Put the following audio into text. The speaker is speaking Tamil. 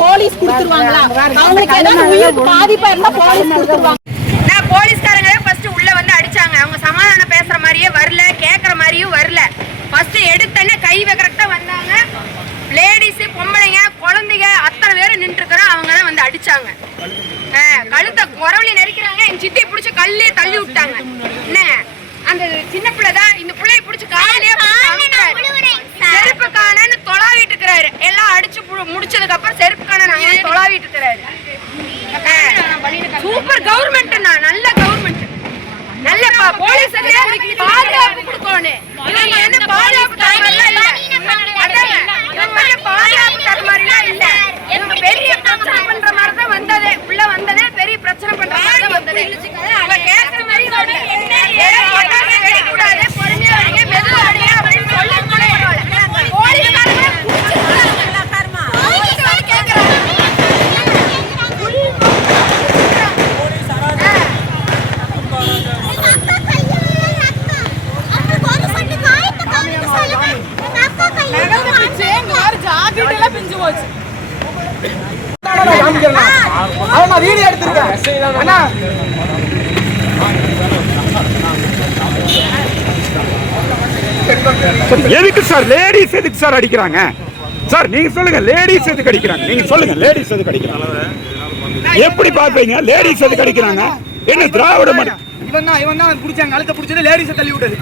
போலீஸ் கொடுத்துருவாங்களா? அவங்களுக்கு ஏதாவது உயிருக்கு பாதிப்பா இருந்தா போலீஸ் கொடுத்துருவாங்க. நான் போலீஸ்காரங்களே ஃபர்ஸ்ட் உள்ள வந்து அடிச்சாங்க. அவங்க சமாதானம் பேசுற மாதிரியே வரல கேக்குற மாதிரியும் வரல. ஃபர்ஸ்ட் எடுத்தனே கை வைக்கிறதுக்கு தான் வந்தாங்க. லேடிஸ் பொம்பளைங்க குழந்தைங்க அத்தனை பேர் நின்று இருக்கிறோம் அவங்க தான் வந்து அடிச்சாங்க. ஆ, கழுத்தை குறவழி நெரிக்கிறாங்க. என் சித்தி பிடிச்சி கல்லே தள்ளி விட்டாங்க. என்னங்க அடிச்சு முடிச்சதுக்கு அப்புறம் செருப்பு காண நாங்க தொலாவிட்டு இருக்கிறாரு சூப்பர் கவர்மெண்ட் நல்ல கவர்மெண்ட் நல்ல போலீஸ் அவன் வீடியோ எடுத்திருக்கேன் அண்ணா எதுக்கு சார்? லேடிஸ் எதுக்கு சார் அடிக்கிறாங்க? சார் நீங்க சொல்லுங்க. லேடிஸ் எதுக்கு அடிக்கிறாங்க? நீங்க சொல்லுங்க. லேடிஸ் எதுக்கு அடிக்கிறாங்க? எப்படி பாப்பீங்க லேடிஸ் எதுக்கு அடிக்கிறாங்க? என்ன திராவிட மாடல் இவன் தான் இவன் தான் பிடிச்சாங்க. அழுத்த பிடிச்சது லேடிஸை தள்ளி விட்டது.